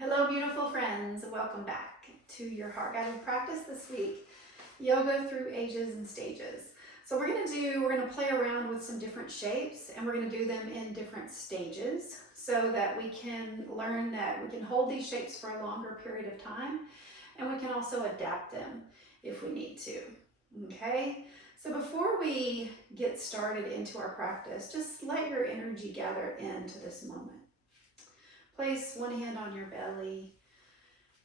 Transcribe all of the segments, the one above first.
Hello, beautiful friends. Welcome back to your heart guided practice this week. Yoga through ages and stages. So we're going to play around with some different shapes, and we're going to do them in different stages so that we can learn that we can hold these shapes for a longer period of time, and we can also adapt them if we need to. Okay? So before we get started into our practice, just let your energy gather into this moment. Place one hand on your belly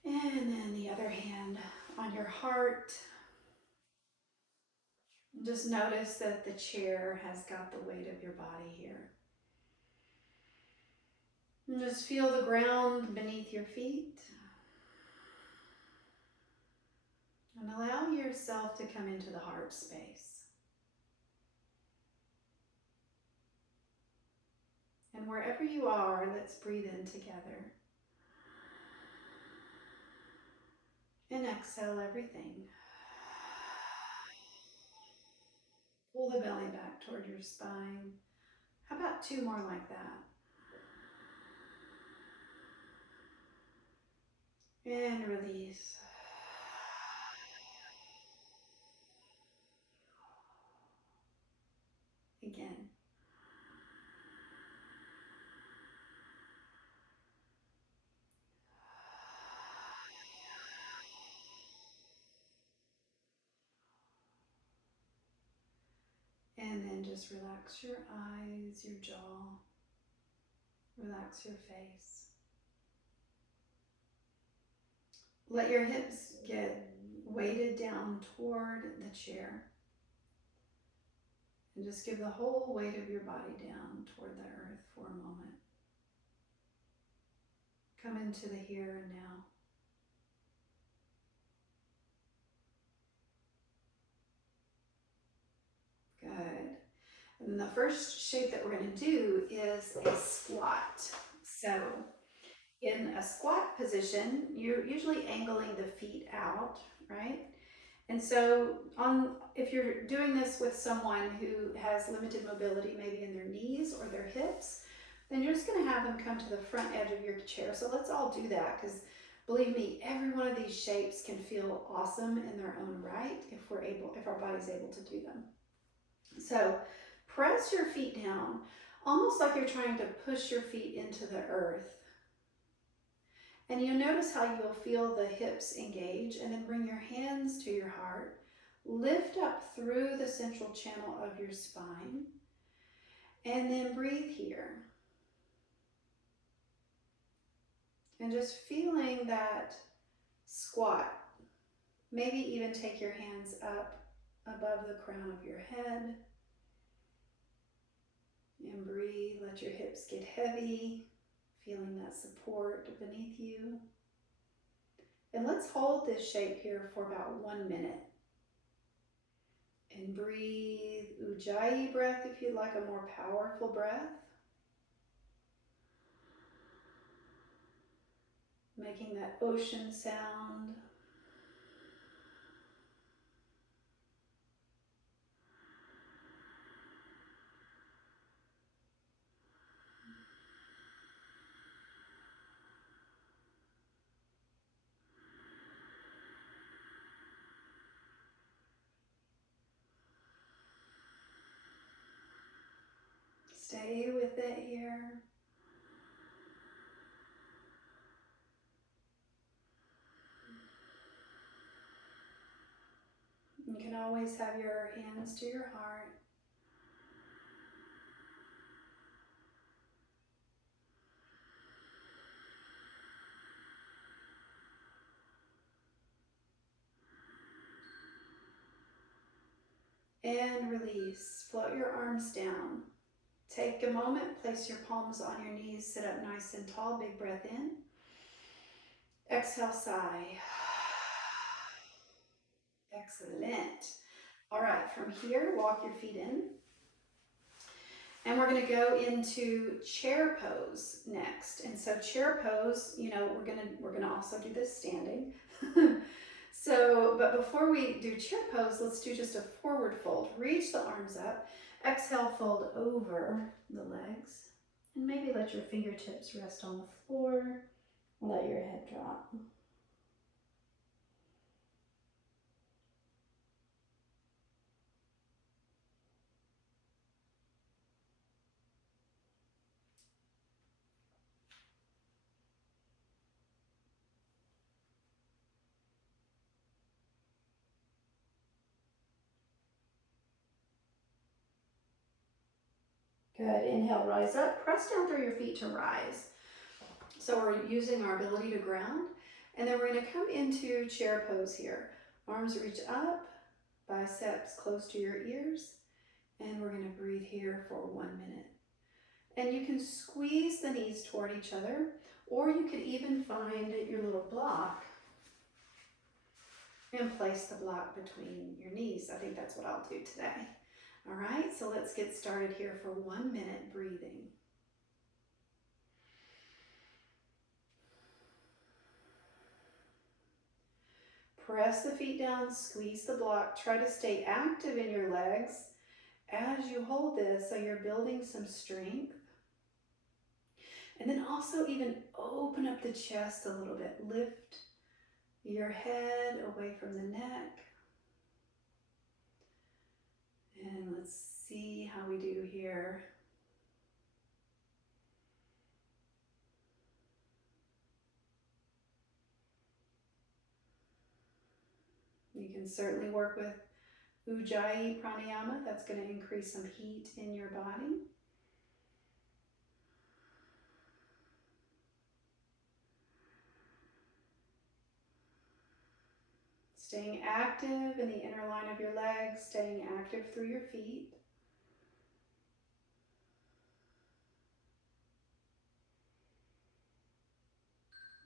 and then the other hand on your heart. Just notice that the chair has got the weight of your body here. And just feel the ground beneath your feet. And allow yourself to come into the heart space. And wherever you are, let's breathe in together. And exhale everything. Pull the belly back toward your spine. How about two more like that? And release. Again. And then just relax your eyes, your jaw, relax your face. Let your hips get weighted down toward the chair. And just give the whole weight of your body down toward the earth for a moment. Come into the here and now. Good. And the first shape that we're going to do is a squat. So in a squat position, you're usually angling the feet out, right? And so if you're doing this with someone who has limited mobility, maybe in their knees or their hips, then you're just going to have them come to the front edge of your chair. So let's all do that, because believe me, every one of these shapes can feel awesome in their own right if our body's able to do them. So press your feet down, almost like you're trying to push your feet into the earth. And you'll notice how you'll feel the hips engage, and then bring your hands to your heart. Lift up through the central channel of your spine, and then breathe here. And just feeling that squat. Maybe even take your hands up above the crown of your head. And breathe, let your hips get heavy. Feeling that support beneath you. And let's hold this shape here for about 1 minute. And breathe Ujjayi breath if you'd like a more powerful breath. Making that ocean sound. Stay with it here. You can always have your hands to your heart. And release. Float your arms down. Take a moment, place your palms on your knees, sit up nice and tall, big breath in. Exhale, sigh. Excellent. All right, from here, walk your feet in. And we're going to go into chair pose next. And so chair pose, we're going to also do this standing. But before we do chair pose, let's do just a forward fold. Reach the arms up. Exhale, fold over the legs. And maybe let your fingertips rest on the floor Let your head drop. Good. Inhale, rise up. Press down through your feet to rise. So we're using our ability to ground. And then we're going to come into chair pose here. Arms reach up, biceps close to your ears. And we're going to breathe here for 1 minute. And you can squeeze the knees toward each other, or you could even find your little block and place the block between your knees. I think that's what I'll do today. All right, so let's get started here for 1 minute breathing. Press the feet down, squeeze the block. Try to stay active in your legs as you hold this so you're building some strength. And then also even open up the chest a little bit. Lift your head away from the neck. And let's see how we do here. You can certainly work with Ujjayi Pranayama. That's going to increase some heat in your body. Staying active in the inner line of your legs, staying active through your feet.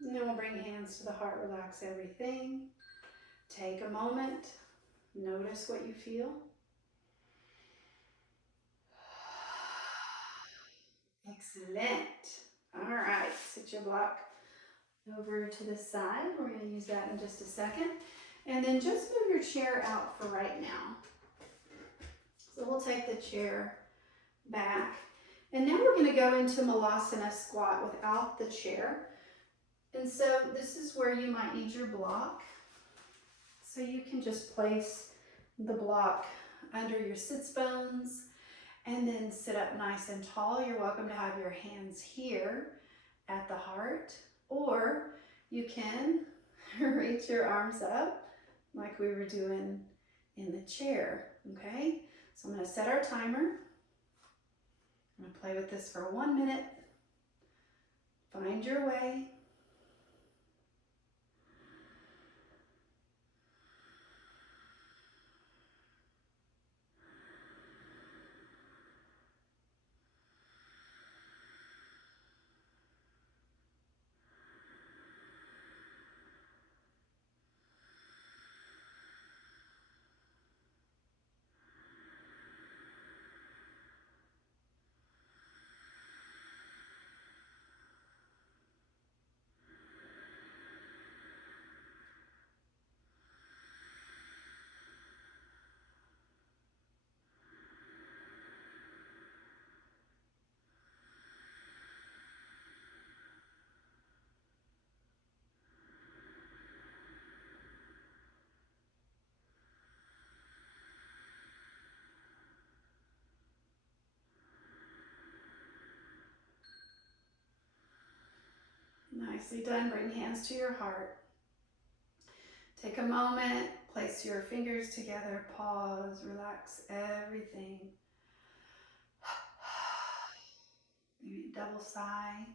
And then we'll bring hands to the heart, relax everything. Take a moment, notice what you feel. Excellent. All right, sit your block over to the side. We're going to use that in just a second. And then just move your chair out for right now. So we'll take the chair back. And now we're going to go into Malasana squat without the chair. And so this is where you might need your block. So you can just place the block under your sits bones and then sit up nice and tall. You're welcome to have your hands here at the heart, or you can reach your arms up like we were doing in the chair, okay? So I'm going to set our timer. I'm going to play with this for 1 minute. Find your way. Nicely done. Bring hands to your heart. Take a moment, place your fingers together, pause, relax everything. Maybe a double sigh.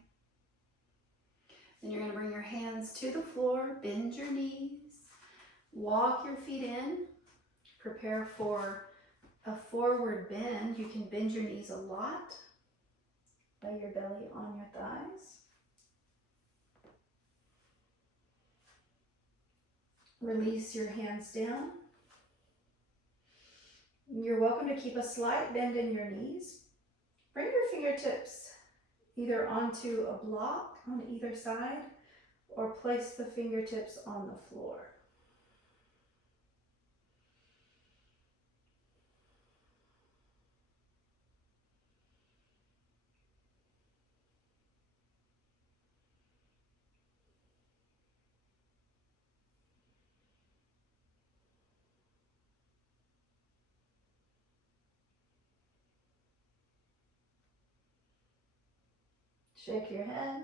Then you're going to bring your hands to the floor, bend your knees, walk your feet in, prepare for a forward bend. You can bend your knees a lot. Lay your belly on your thighs. Release your hands down. You're welcome to keep a slight bend in your knees. Bring your fingertips either onto a block on either side or place the fingertips on the floor. Shake your head.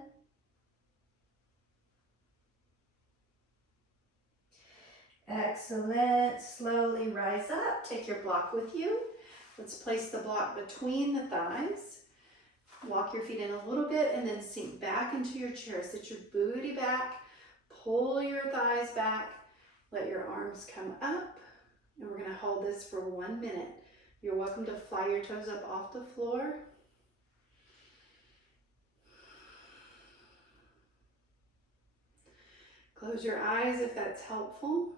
Excellent. Slowly rise up. Take your block with you. Let's place the block between the thighs. Walk your feet in a little bit and then sink back into your chair. Sit your booty back. Pull your thighs back. Let your arms come up. And we're going to hold this for 1 minute. You're welcome to fly your toes up off the floor. Close your eyes if that's helpful.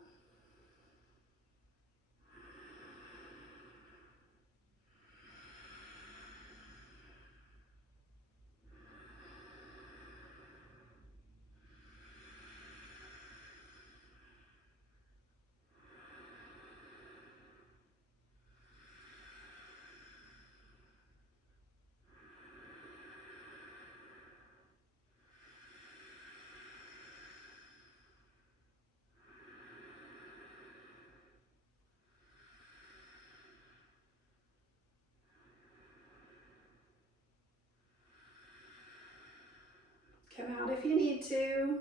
Come out if you need to.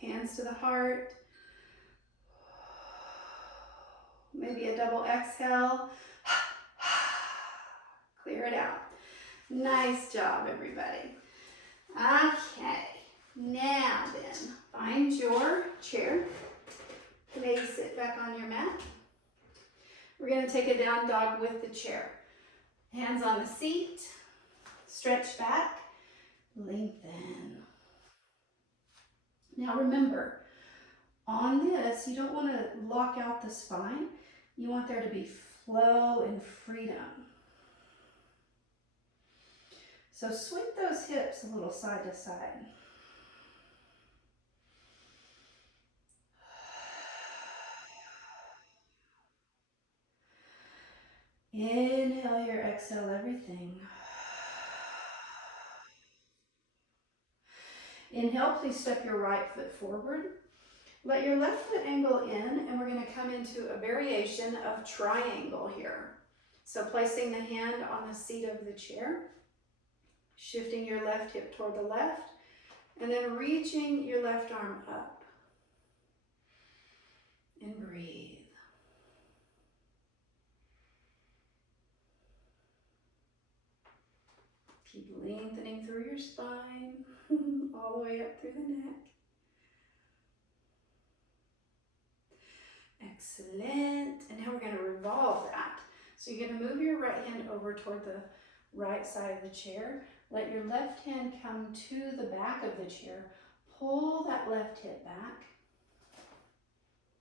Hands to the heart. Maybe a double exhale. Clear it out. Nice job, everybody. Okay, now then, find your chair. Please sit back on your mat. We're going to take a down dog with the chair. Hands on the seat. Stretch back. Lengthen. Now remember, on this, you don't want to lock out the spine. You want there to be flow and freedom. So sweep those hips a little side to side. Inhale your exhale everything. Inhale, please step your right foot forward. Let your left foot angle in, and we're going to come into a variation of triangle here. So placing the hand on the seat of the chair, shifting your left hip toward the left, and then reaching your left arm up. And breathe. Keep lengthening through your spine, all the way up through the neck. Excellent. And now we're going to revolve that. So you're going to move your right hand over toward the right side of the chair. Let your left hand come to the back of the chair. Pull that left hip back.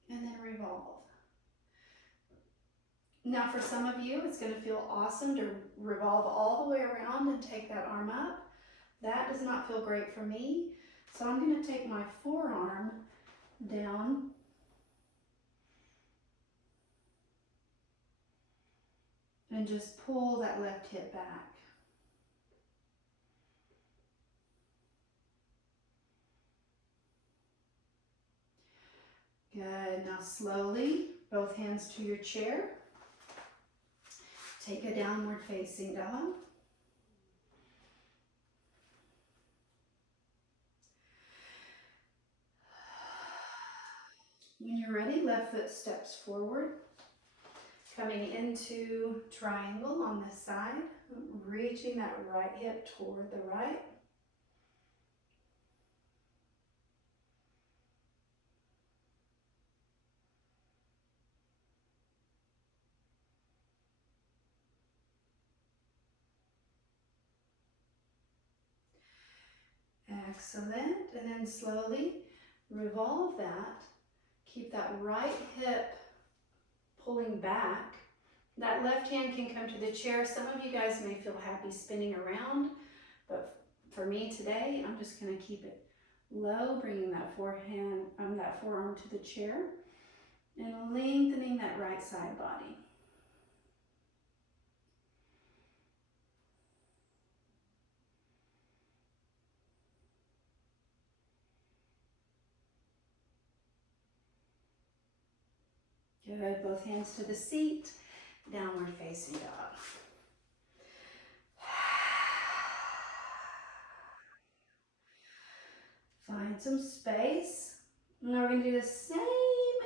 And then revolve. Now for some of you, it's going to feel awesome to revolve all the way around and take that arm up. That does not feel great for me. So I'm going to take my forearm down and just pull that left hip back. Good. Now slowly, both hands to your chair. Take a downward facing dog. When you're ready, left foot steps forward. Coming into triangle on this side, reaching that right hip toward the right. Excellent. And then slowly revolve that. Keep that right hip pulling back. That left hand can come to the chair. Some of you guys may feel happy spinning around, but for me today, I'm just going to keep it low, bringing that forearm to the chair and lengthening that right side body. Good, both hands to the seat, downward facing dog. Find some space. Now we're going to do the same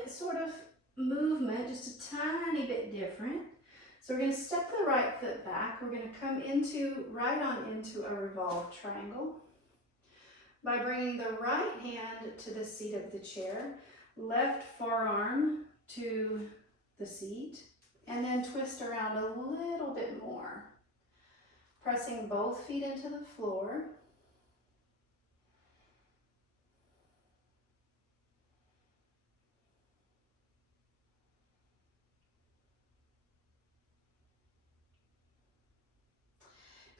sort of movement, just a tiny bit different. So we're going to step the right foot back. We're going to come right on into a revolved triangle by bringing the right hand to the seat of the chair, left forearm to the seat, and then twist around a little bit more, pressing both feet into the floor.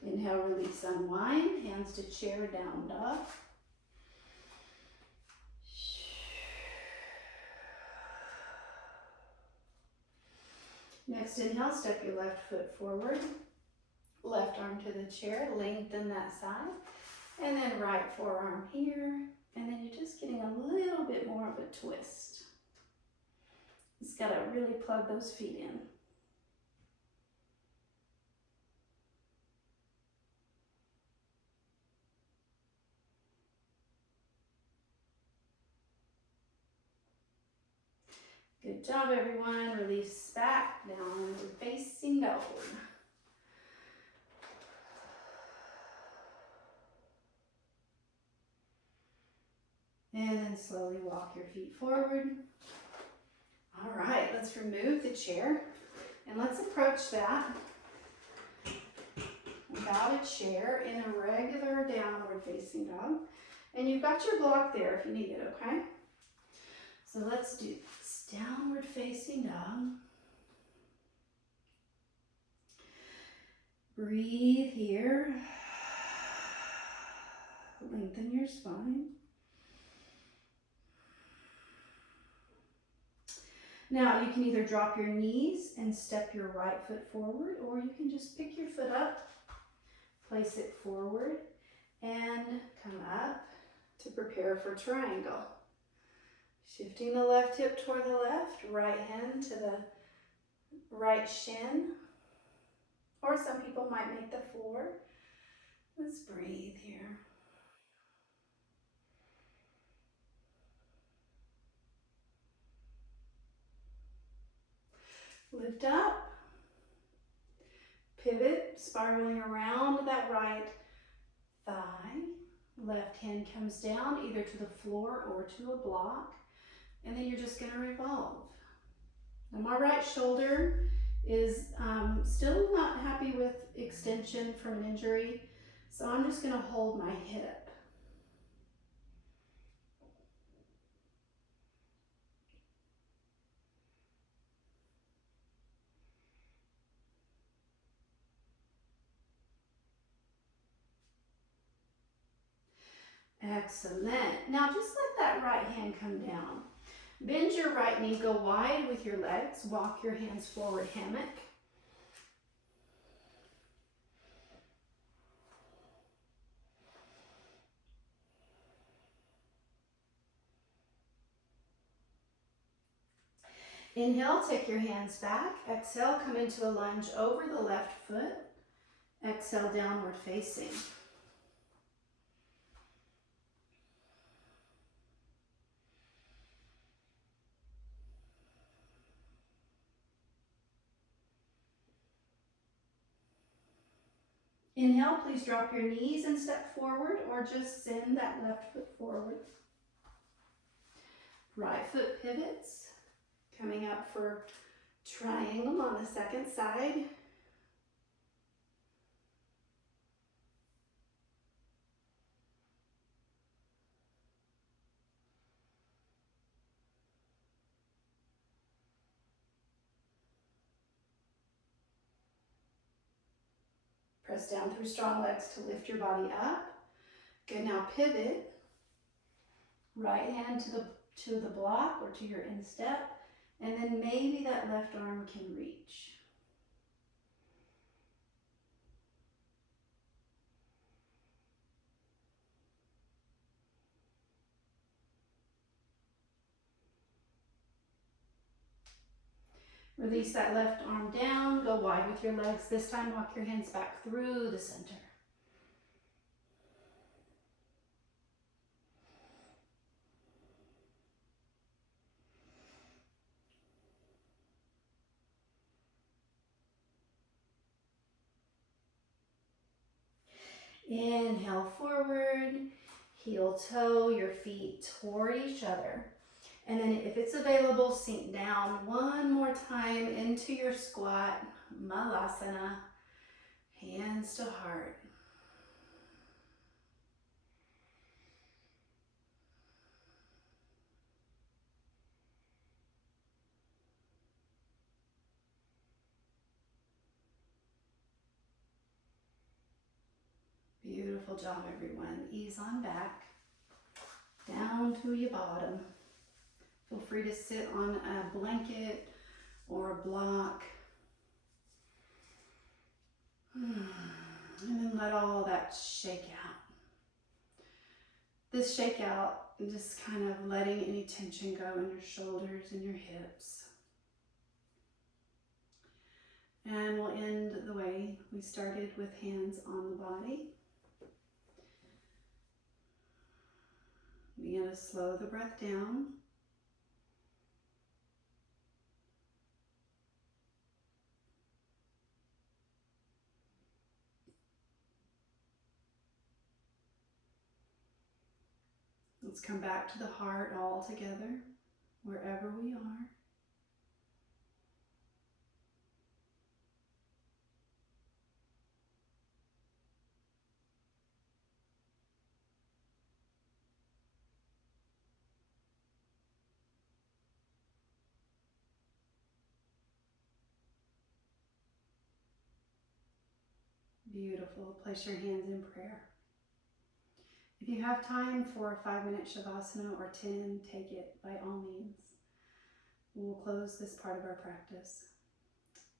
Inhale, release, unwind, hands to chair, down dog. Next inhale, step your left foot forward, left arm to the chair, lengthen that side, and then right forearm here, and then you're just getting a little bit more of a twist. Just gotta really plug those feet in. Good job, everyone. Release back, downward facing dog. And then slowly walk your feet forward. All right, let's remove the chair and let's approach that without a chair in a regular downward facing dog. And you've got your block there if you need it, okay? So let's do this, downward facing dog. Breathe here. Lengthen your spine. Now you can either drop your knees and step your right foot forward, or you can just pick your foot up, place it forward, and come up to prepare for triangle. Shifting the left hip toward the left, right hand to the right shin, or some people might make the floor. Let's breathe here. Lift up, pivot, spiraling around that right thigh. Left hand comes down either to the floor or to a block, and then you're just going to revolve. Now my right shoulder is still not happy with extension from an injury, so I'm just going to hold my hip. Excellent. Now just let that right hand come down. Bend your right knee, go wide with your legs, walk your hands forward, hammock. Inhale, take your hands back. Exhale, come into a lunge over the left foot. Exhale, downward facing. Inhale, please drop your knees and step forward, or just send that left foot forward. Right foot pivots, coming up for triangle on the second side. Press down through strong legs to lift your body up. Good, now pivot. Right hand to the block or to your instep, and then maybe that left arm can reach. Release that left arm down, go wide with your legs. This time walk your hands back through the center. Inhale forward, heel toe, your feet toward each other. And then if it's available, sink down one more time into your squat, Malasana, hands to heart. Beautiful job, everyone. Ease on back, down to your bottom. Feel free to sit on a blanket or a block. And then let all that shake out. This shake out, just kind of letting any tension go in your shoulders and your hips. And we'll end the way we started, with hands on the body. Begin to slow the breath down. Let's come back to the heart all together, wherever we are. Beautiful. Place your hands in prayer. If you have time for a 5-minute Shavasana or 10, take it by all means. We'll close this part of our practice.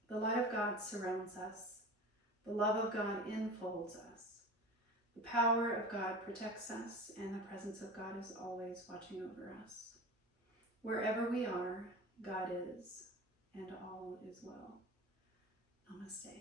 The light of God surrounds us. The love of God enfolds us. The power of God protects us, and the presence of God is always watching over us. Wherever we are, God is, and all is well. Namaste.